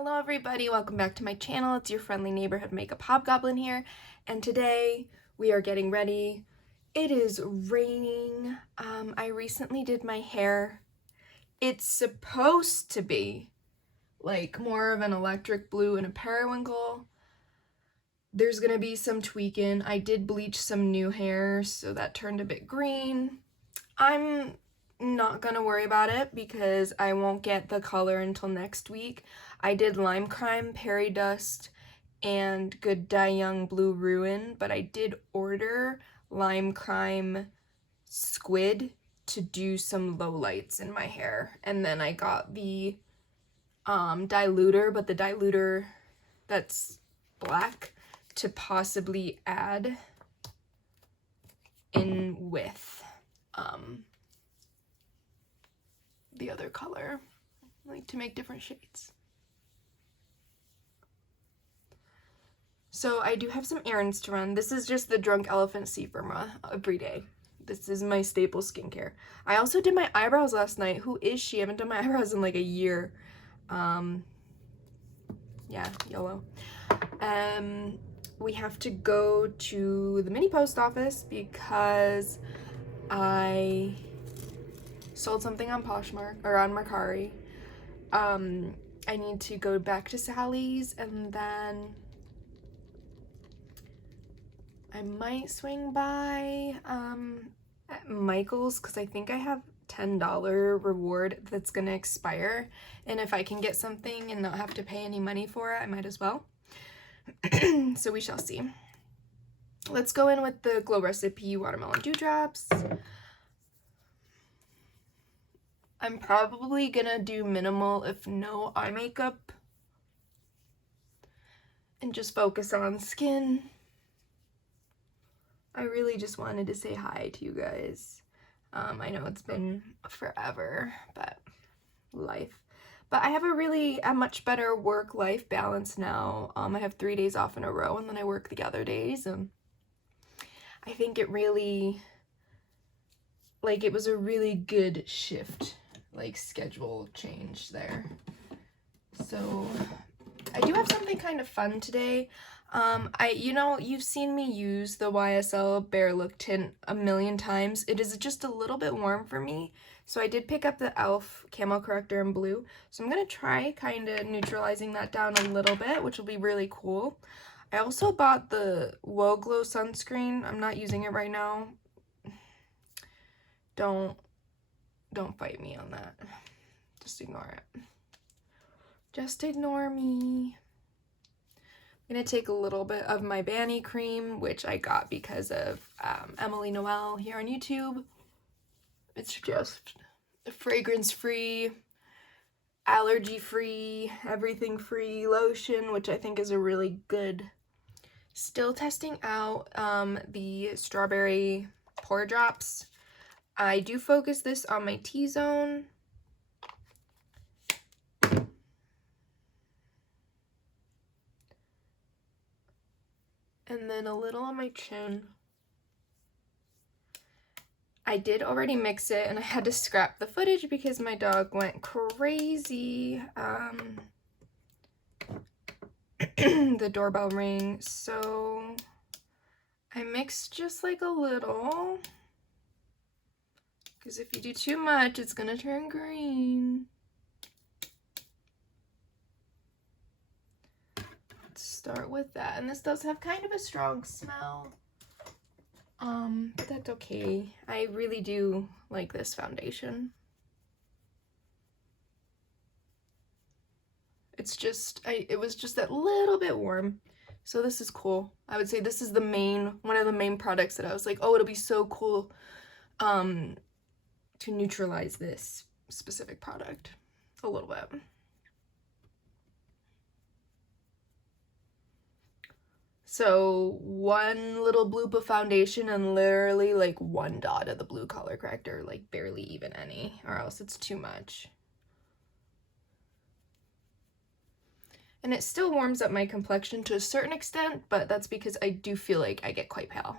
Hello everybody, welcome back to my channel. It's your friendly neighborhood makeup hobgoblin here, and today we are getting ready. It is raining. I recently did my hair. It's supposed to be like more of an electric blue and a periwinkle. There's gonna be some tweaking. I did bleach some new hair, so that turned a bit green. I'm not gonna worry about it because I won't get the color until next week. I did Lime Crime, Peri Dust, and Good Dye Young Blue Ruin, but I did order Lime Crime Squid to do some lowlights in my hair. And then I got the diluter, but the diluter that's black, to possibly add in with the other color, like to make different shades. So I do have some errands to run. This is just the Drunk Elephant Serum every day. This is my staple skincare. I also did my eyebrows last night. Who is she? I haven't done my eyebrows in like a year. Yeah, YOLO. We have to go to the mini post office because I sold something on Poshmark or on Mercari. I need to go back to Sally's, and then I might swing by at Michael's because I think I have $10 reward that's gonna expire, and if I can get something and not have to pay any money for it, I might as well. So we shall see. Let's go in with the Glow Recipe Watermelon Dewdrops. I'm probably gonna do minimal, if no eye makeup, and just focus on skin. I really just wanted to say hi to you guys. I know it's been forever, but life. But I have a much better work-life balance now. I have 3 days off in a row, and then I work the other days, and I think it really, like, it was a really good shift, like, schedule change there. So I do have something kind of fun today. You've seen me use the YSL Bare Look Tint a million times. It is just a little bit warm for me, so I did pick up the e.l.f. Camo Corrector in blue. So I'm gonna try kind of neutralizing that down a little bit, which will be really cool. I also bought the Woe Glow sunscreen. I'm not using it right now. Don't fight me on that. Just ignore it. Just ignore me. I'm gonna take a little bit of my Banny cream, which I got because of Emily Noel here on YouTube. It's just fragrance-free, allergy-free, everything-free lotion, which I think is a really good. Still testing out the strawberry pore drops. I do focus this on my T-zone. And then a little on my chin. I did already mix it, and I had to scrap the footage because my dog went crazy. The doorbell rang, so I mixed just like a little, because if you do too much, it's gonna turn green. Let's start with that, and this does have kind of a strong smell. But that's okay. I really do like this foundation. It's just, it was just that little bit warm, so this is cool. I would say this is one of the main products that I was like, oh, it'll be so cool to neutralize this specific product a little bit. So one little bloop of foundation and literally like one dot of the blue color corrector, like barely even any, or else it's too much. And it still warms up my complexion to a certain extent, but that's because I do feel like I get quite pale.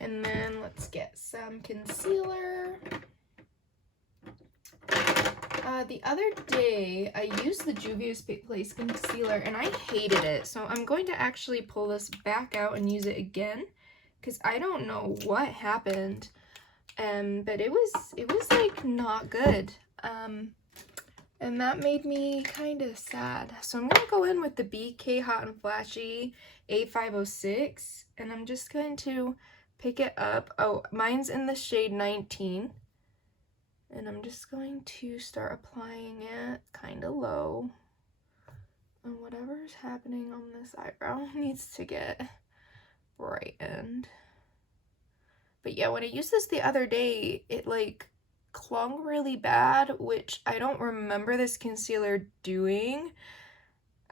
And then let's get some concealer. The other day, I used the Juvia's Place concealer and I hated it. So I'm going to actually pull this back out and use it again because I don't know what happened. But it was like not good. And that made me kind of sad. So I'm going to go in with the BK Hot and Flashy A506 and I'm just going to pick it up. Oh, mine's in the shade 19. And I'm just going to start applying it kind of low. And whatever's happening on this eyebrow needs to get brightened. But yeah, when I used this the other day, it like clung really bad, which I don't remember this concealer doing.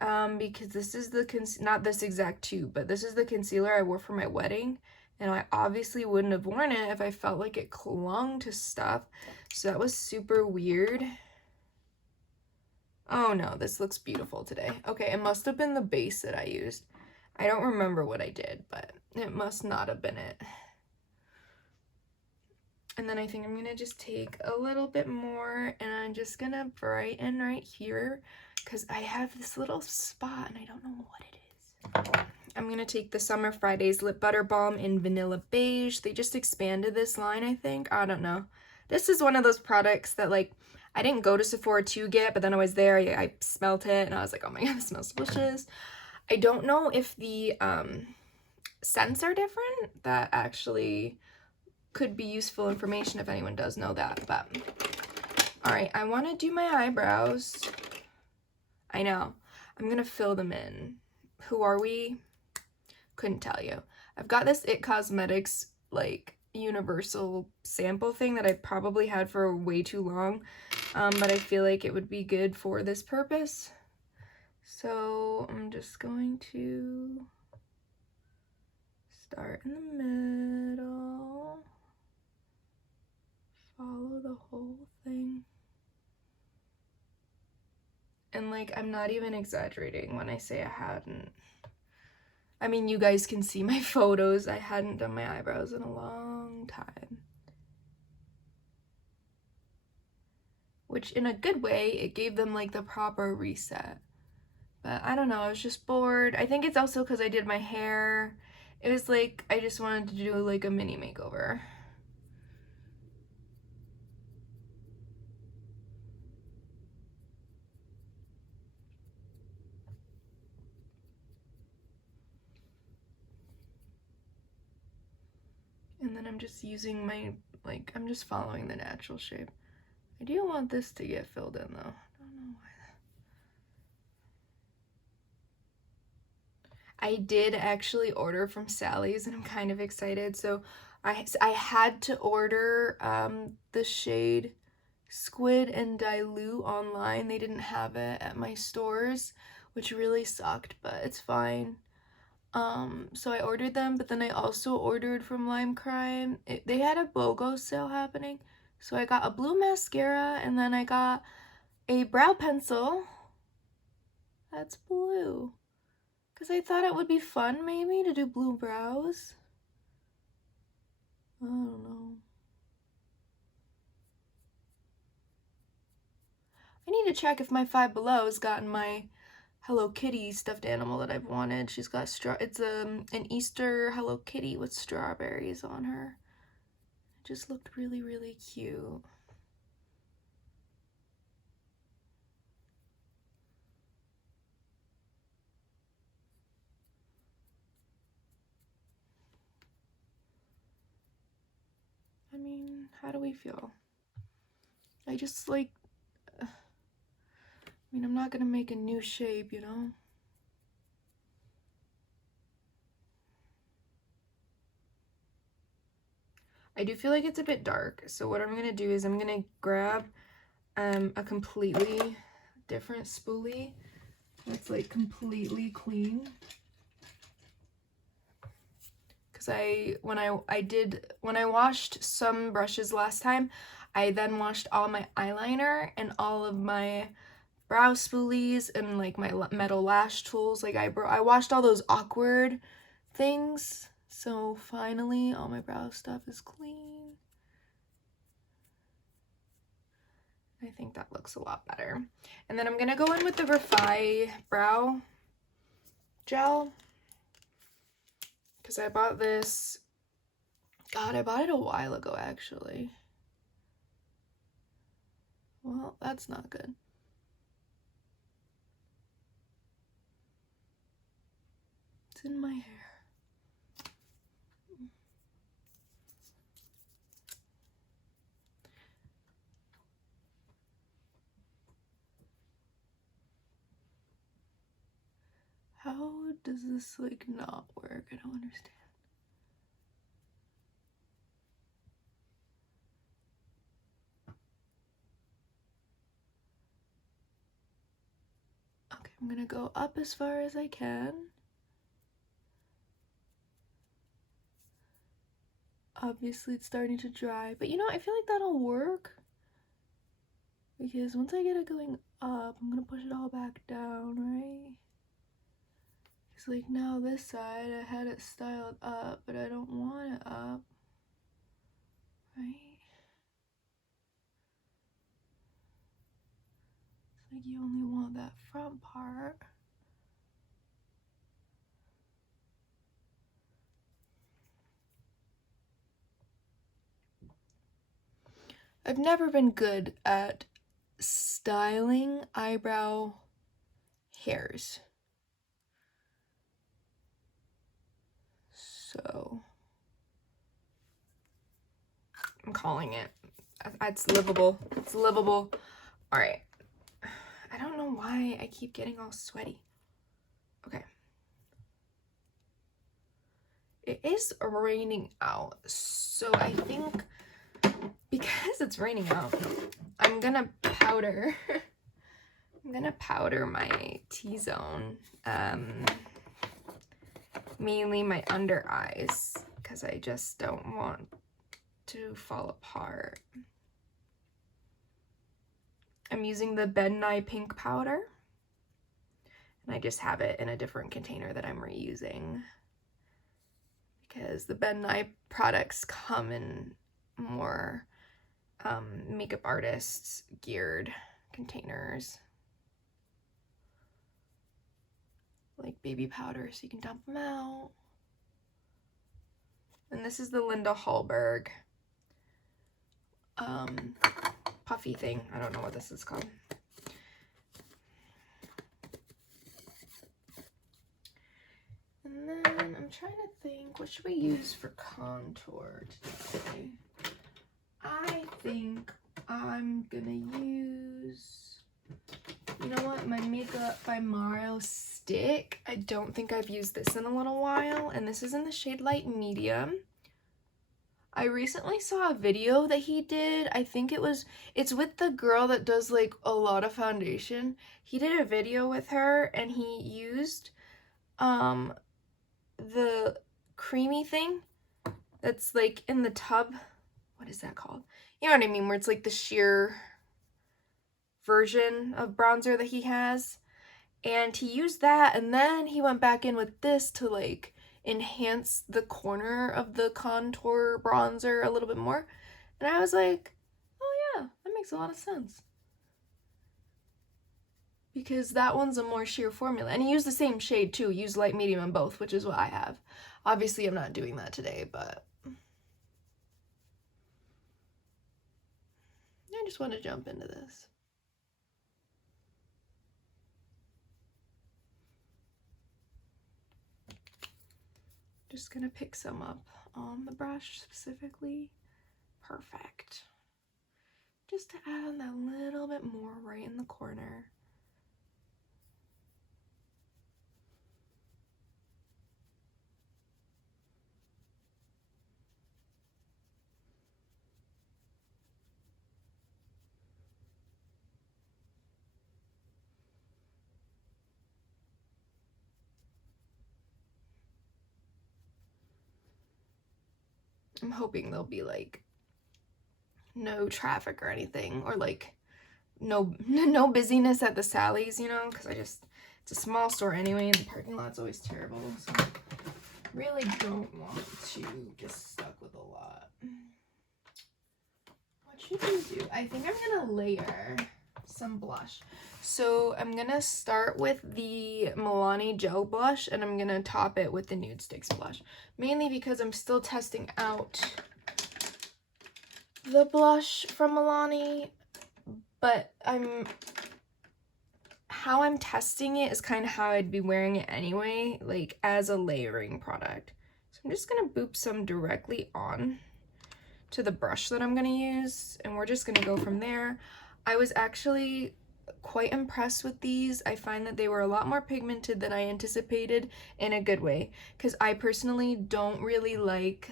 Because this is the, not this exact tube, but this is the concealer I wore for my wedding. And I obviously wouldn't have worn it if I felt like it clung to stuff. So that was super weird. Oh no, this looks beautiful today. Okay, it must have been the base that I used. I don't remember what I did, but it must not have been it. And then I think I'm gonna just take a little bit more and I'm just gonna brighten right here because I have this little spot and I don't know what it is. I'm going to take the Summer Fridays Lip Butter Balm in Vanilla Beige. They just expanded this line, I think. I don't know. This is one of those products that, like, I didn't go to Sephora to get, but then I was there. I smelled it, and I was like, oh my god, this smells delicious. I don't know if the scents are different. That actually could be useful information if anyone does know that. But, alright, I want to do my eyebrows. I know. I'm going to fill them in. Who are we? Couldn't tell you. I've got this It Cosmetics like universal sample thing that I've probably had for way too long, but I feel like it would be good for this purpose. So I'm just going to start in the middle, follow the whole thing. And like, I'm not even exaggerating when I say I hadn't. I mean, you guys can see my photos. I hadn't done my eyebrows in a long time. Which, in a good way, it gave them, like, the proper reset. But, I don't know, I was just bored. I think it's also because I did my hair. It was like, I just wanted to do, like, a mini makeover. And then I'm just using my, like, I'm just following the natural shape. I do want this to get filled in, though. I don't know why. I did actually order from Sally's, and I'm kind of excited. So I had to order the shade Squid and Dilute online. They didn't have it at my stores, which really sucked, but it's fine. So I ordered them, but then I also ordered from Lime Crime. They had a BOGO sale happening, so I got a blue mascara, and then I got a brow pencil that's blue, because I thought it would be fun, maybe, to do blue brows. I don't know. I need to check if my Five Below has gotten my Hello Kitty stuffed animal that I've wanted. She's got it's an Easter Hello Kitty with strawberries on her. It just looked really, really cute. I mean, how do we feel? I just like, I mean, I'm not gonna make a new shape, you know? I do feel like it's a bit dark, so what I'm gonna do is I'm gonna grab a completely different spoolie that's like completely clean. Because when I washed some brushes last time, I then washed all my eyeliner and all of my brow spoolies and like my metal lash tools. Like I washed all those awkward things So finally, all my brow stuff is clean. I think that looks a lot better. And then I'm gonna go in with the Refi Brow Gel, because I bought this, God, I bought it a while ago actually. Well, that's not good. It's in my hair. How does this like not work? I don't understand. Okay, I'm gonna go up as far as I can. Obviously it's starting to dry, but you know, I feel like that'll work. Because once I get it going up, I'm gonna push it all back down, right? It's like now this side, I had it styled up, but I don't want it up, right? It's like you only want that front part. I've never been good at styling eyebrow hairs. So I'm calling it. It's livable. It's livable. All right. I don't know why I keep getting all sweaty. Okay. It is raining out, so I think because it's raining out, I'm gonna powder. I'm gonna powder my T-zone, mainly my under eyes, because I just don't want to fall apart. I'm using the Ben Nye Pink powder, and I just have it in a different container that I'm reusing, because the Ben Nye products come in more makeup artists geared containers, like baby powder, so you can dump them out. And this is the Linda Hallberg puffy thing. I don't know what this is called. And then I'm trying to think, what should we use for contour today? I think I'm gonna use, you know what, my Makeup by Mario stick. I don't think I've used this in a little while, and this is in the shade Light Medium. I recently saw a video that he did. I think it's with the girl that does like a lot of foundation. He did a video with her, and he used the creamy thing that's like in the tub. What is that called? You know what I mean, where it's like the sheer version of bronzer that he has. And he used that, and then he went back in with this to like enhance the corner of the contour bronzer a little bit more. And I was like, oh yeah, that makes a lot of sense. Because that one's a more sheer formula. And he used the same shade too. He used light medium on both, which is what I have. Obviously, I'm not doing that today, but I just want to jump into this. Just gonna pick some up on the brush specifically. Perfect. Just to add on that little bit more right in the corner. I'm hoping there'll be like no traffic or anything, or like no busyness at the Sally's, you know, because it's a small store anyway, and the parking lot's always terrible. So really don't want to get stuck with a lot. What should we do? I think I'm gonna layer some blush. So I'm gonna start with the Milani Gel Blush, and I'm gonna top it with the Nude Sticks blush. Mainly because I'm still testing out the blush from Milani, but how I'm testing it is kind of how I'd be wearing it anyway, like as a layering product. So I'm just gonna boop some directly on to the brush that I'm gonna use, and we're just gonna go from there. I was actually quite impressed with these. I find that they were a lot more pigmented than I anticipated, in a good way, because I personally don't really like,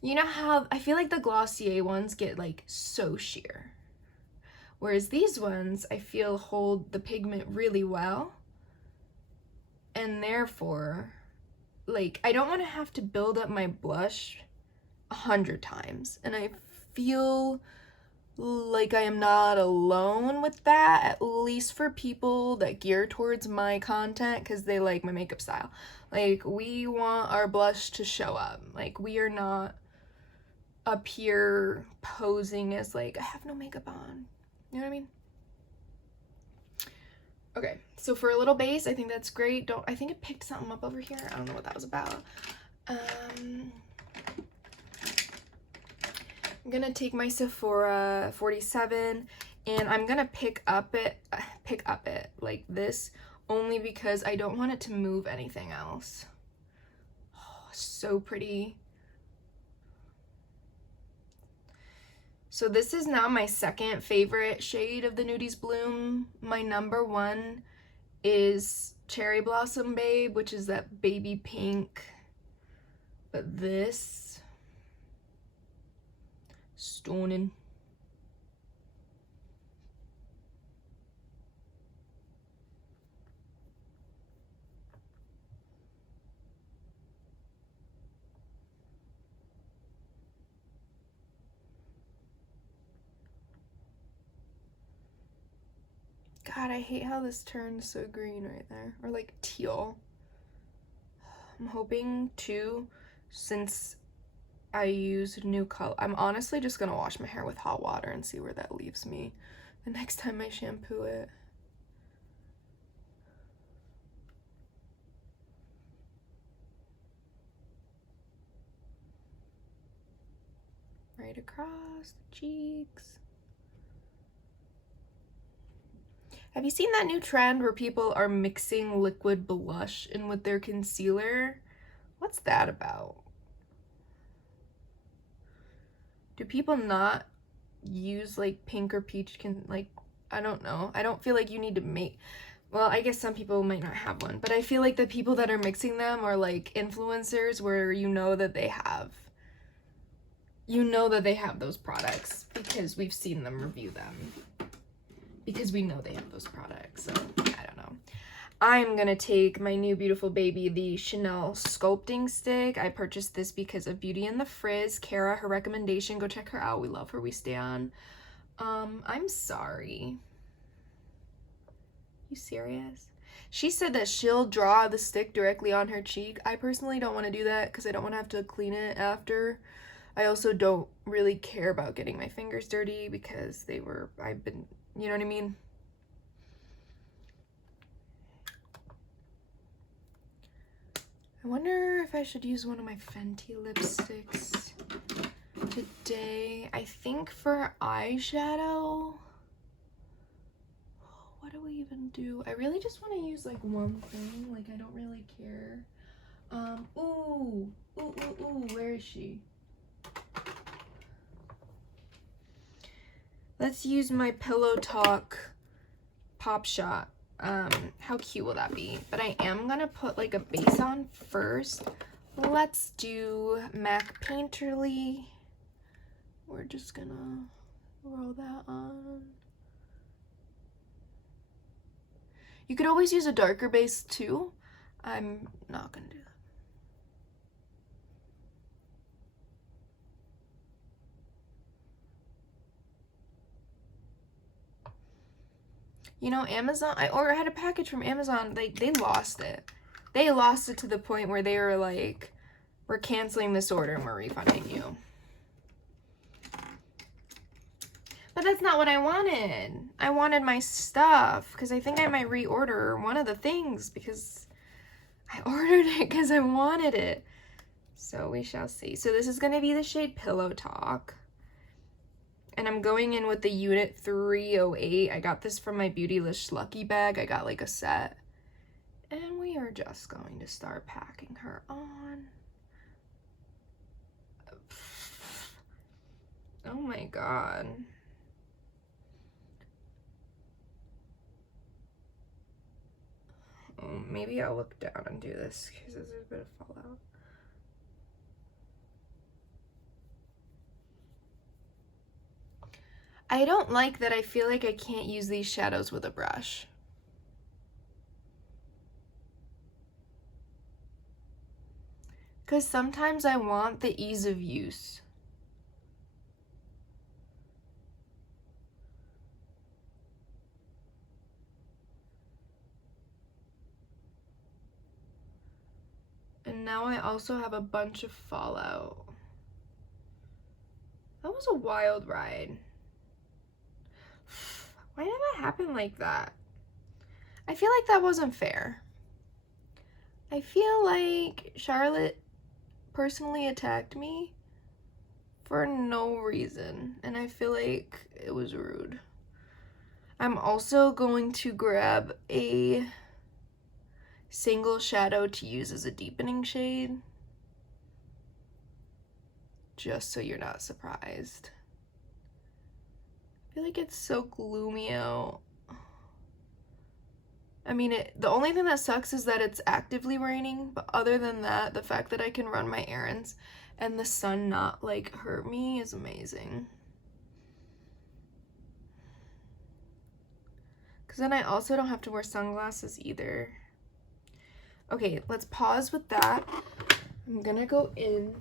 you know how I feel like the Glossier ones get like so sheer, whereas these ones I feel hold the pigment really well, and therefore like I don't want to have to build up my blush 100 times, and I feel like I am not alone with that, at least for people that gear towards my content because they like my makeup style. Like, we want our blush to show up. Like, we are not up here posing as like, I have no makeup on. You know what I mean? Okay, so for a little base, I think that's great. I think it picked something up over here. I don't know what that was about. I'm gonna take my Sephora 47 and I'm gonna pick up it like this, only because I don't want it to move anything else. Oh, so pretty. So this is now my second favorite shade of the Nudies Bloom. My number one is Cherry Blossom Babe, which is that baby pink. But this, stunning. God, I hate how this turns so green right there, or like teal. I'm hoping too, since I used new color, I'm honestly just gonna wash my hair with hot water and see where that leaves me the next time I shampoo it. Right across the cheeks. Have you seen that new trend where people are mixing liquid blush in with their concealer? What's that about? Do people not use like pink or peach I don't know. I don't feel like you need to make, well, I guess some people might not have one, but I feel like the people that are mixing them are like influencers where you know that they have those products because we've seen them review them. Because we know they have those products, so I don't know. I'm gonna take my new beautiful baby, the Chanel Sculpting Stick. I purchased this because of Beauty and the Frizz. Kara, her recommendation, go check her out. We love her, we stan. I'm sorry. You serious? She said that she'll draw the stick directly on her cheek. I personally don't want to do that because I don't want to have to clean it after. I also don't really care about getting my fingers dirty because you know what I mean? I wonder if I should use one of my Fenty lipsticks today. I think for eyeshadow, what do we even do? I really just want to use like one thing. Like, I don't really care. Ooh, where is she? Let's use my Pillow Talk Pop Shot. How cute will that be? But I am gonna put like a base on first. Let's do MAC Painterly. We're just gonna roll that on. You could always use a darker base too. I'm not gonna do that. You know, Amazon, I had a package from Amazon, they lost it. They lost it to the point where they were like, we're canceling this order and we're refunding you. But that's not what I wanted. I wanted my stuff because I think I might reorder one of the things because I ordered it because I wanted it. So we shall see. So this is going to be the shade Pillow Talk. And I'm going in with the Unit 308. I got this from my Beautylicious Lucky Bag. I got like a set. And we are just going to start packing her on. Oh my god. Oh, maybe I'll look down and do this because there's a bit of fallout. I don't like that I feel like I can't use these shadows with a brush. Because sometimes I want the ease of use. And now I also have a bunch of fallout. That was a wild ride. Why did that happen like that? I feel like that wasn't fair. I feel like Charlotte personally attacked me for no reason, and I feel like it was rude. I'm also going to grab a single shadow to use as a deepening shade, just so you're not surprised. I feel like it's so gloomy out. I mean, the only thing that sucks is that it's actively raining, but other than that, the fact that I can run my errands and the sun not like hurt me is amazing. Because then I also don't have to wear sunglasses either. Okay, let's pause with that. I'm gonna go in.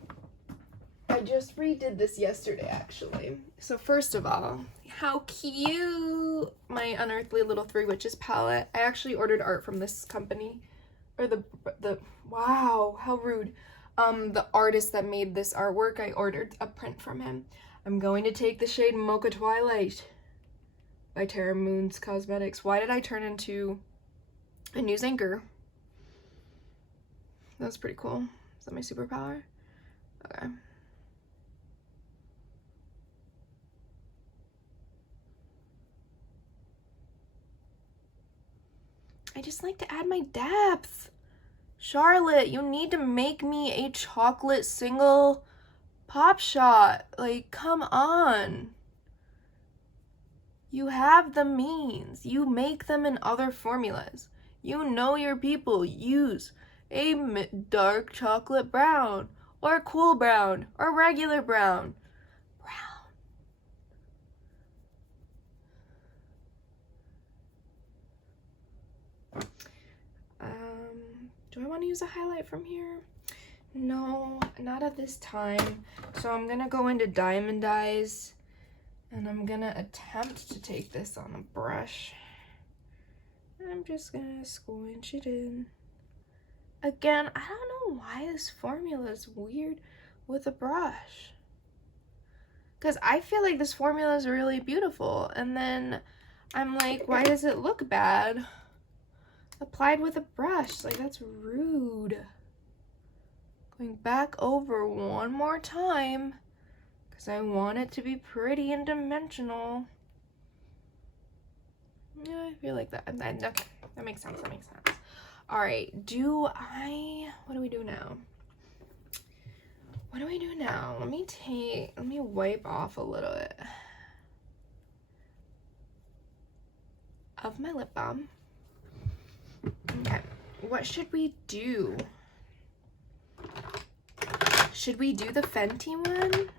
I just redid this yesterday, actually. So first of all, how cute! My Unearthly Little Three Witches palette. I actually ordered art from this company. Or wow, how rude. The artist that made this artwork, I ordered a print from him. I'm going to take the shade Mocha Twilight by Terra Moon's Cosmetics. Why did I turn into a news anchor? That's pretty cool. Is that my superpower? Okay. I just like to add my depth. Charlotte, you need to make me a chocolate single pop shot. Like, come on. You have the means. You make them in other formulas. You know your people. Use a dark chocolate brown, or cool brown, or regular brown. Do I want to use a highlight from here? No, not at this time. So I'm gonna go into Diamond Eyes, and I'm gonna attempt to take this on a brush. And I'm just gonna squinch it in. Again, I don't know why this formula is weird with a brush. Because I feel like this formula is really beautiful, and then I'm like, why does it look bad applied with a brush? Like, that's rude. Going back over one more time because I want it to be pretty and dimensional. Yeah, I feel like that. Okay, that makes sense. That makes sense. All right, what do we do now? What do we do now? Let me wipe off a little bit of my lip balm. Okay, what should we do? Should we do the Fenty one?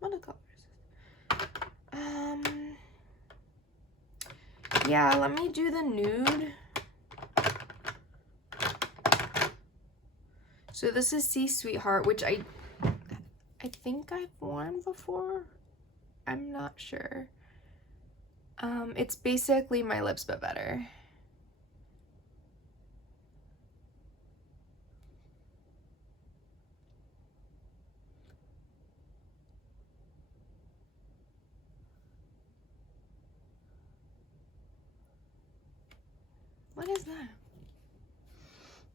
What color is this? Yeah, let me do the nude. So this is Sea Sweetheart, which I think I've worn before. I'm not sure. It's basically my lips but better. What is that?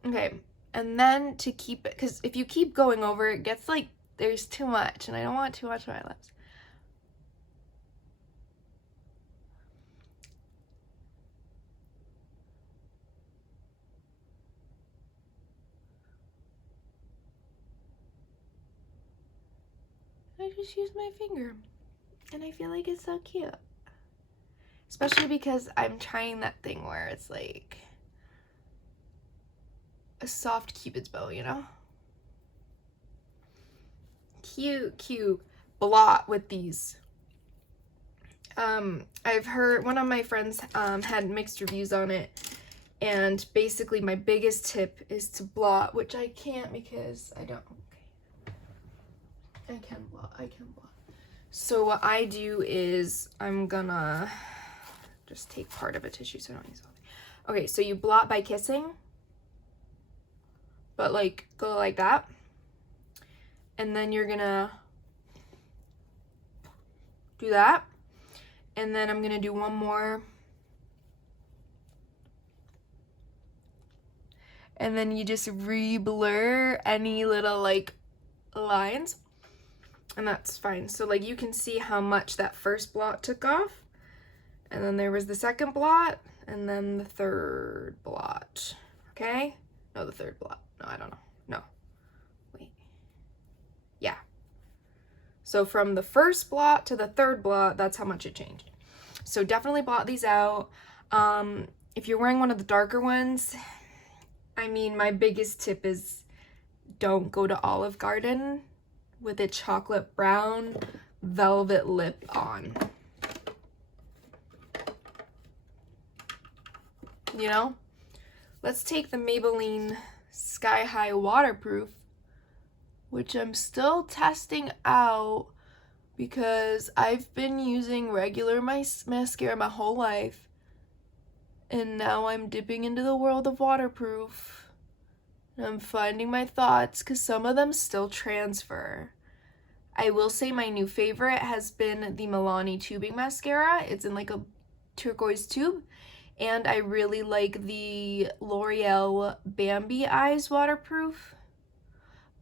Okay, and then to keep it, because if you keep going over, it gets like there's too much, and I don't want too much on my lips. I just use my finger, and I feel like it's so cute. Especially because I'm trying that thing where it's like a soft Cupid's bow, you know? Cute, cute blot with these. I've heard one of my friends had mixed reviews on it, and basically my biggest tip is to blot, which I can't because I don't. Okay. I can blot. So what I do is I'm gonna just take part of a tissue so I don't use all. Okay, so you blot by kissing, but like go like that, and then you're gonna do that, and then I'm gonna do one more, and then you just re-blur any little like lines, and that's fine. So like you can see how much that first blot took off, and then there was the second blot, and then the third blot. Okay? No, the third blot. No, I don't know. No. Wait. Yeah. So from the first blot to the third blot, that's how much it changed. So definitely blot these out. If you're wearing one of the darker ones, I mean, my biggest tip is don't go to Olive Garden with a chocolate brown velvet lip on. You know? Let's take the Maybelline Sky High Waterproof, which I'm still testing out because I've been using regular mascara my whole life, and now I'm dipping into the world of waterproof. And I'm finding my thoughts because some of them still transfer. I will say my new favorite has been the Milani tubing mascara. It's in like a turquoise tube. And I really like the L'Oreal Bambi Eyes Waterproof.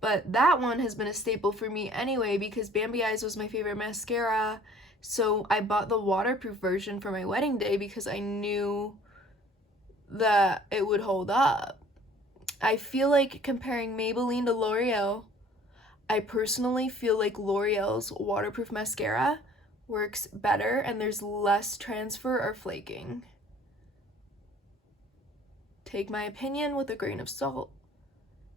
But that one has been a staple for me anyway because Bambi Eyes was my favorite mascara. So I bought the waterproof version for my wedding day because I knew that it would hold up. I feel like comparing Maybelline to L'Oreal, I personally feel like L'Oreal's waterproof mascara works better and there's less transfer or flaking. Take my opinion with a grain of salt,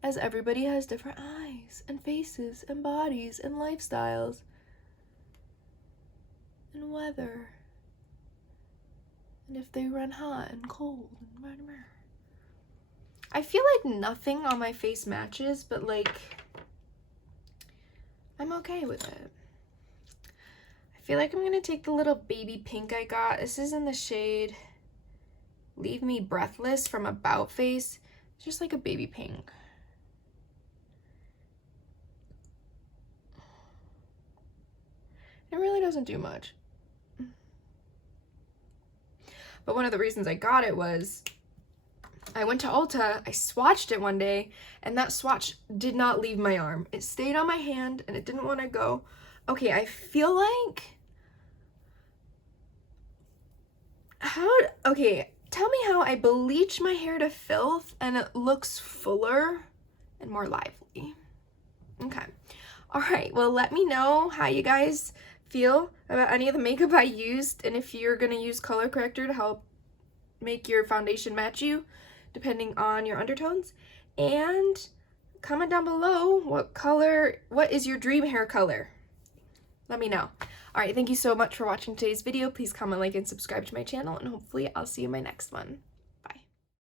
as everybody has different eyes and faces and bodies and lifestyles and weather, and if they run hot and cold and whatever. I feel like nothing on my face matches, but like I'm okay with it. I feel like I'm gonna take the little baby pink I got. This is in the shade Leave Me Breathless from About Face. It's just like a baby pink. It really doesn't do much. But one of the reasons I got it was I went to Ulta, I swatched it one day, and that swatch did not leave my arm. It stayed on my hand and it didn't want to go. Okay, I feel like tell me how I bleach my hair to filth and it looks fuller and more lively. Okay. All right, well, let me know how you guys feel about any of the makeup I used, and if you're gonna use color corrector to help make your foundation match you depending on your undertones. And comment down below what is your dream hair color. Let me know. All right, thank you so much for watching today's video. Please comment, like, and subscribe to my channel, and hopefully I'll see you in my next one.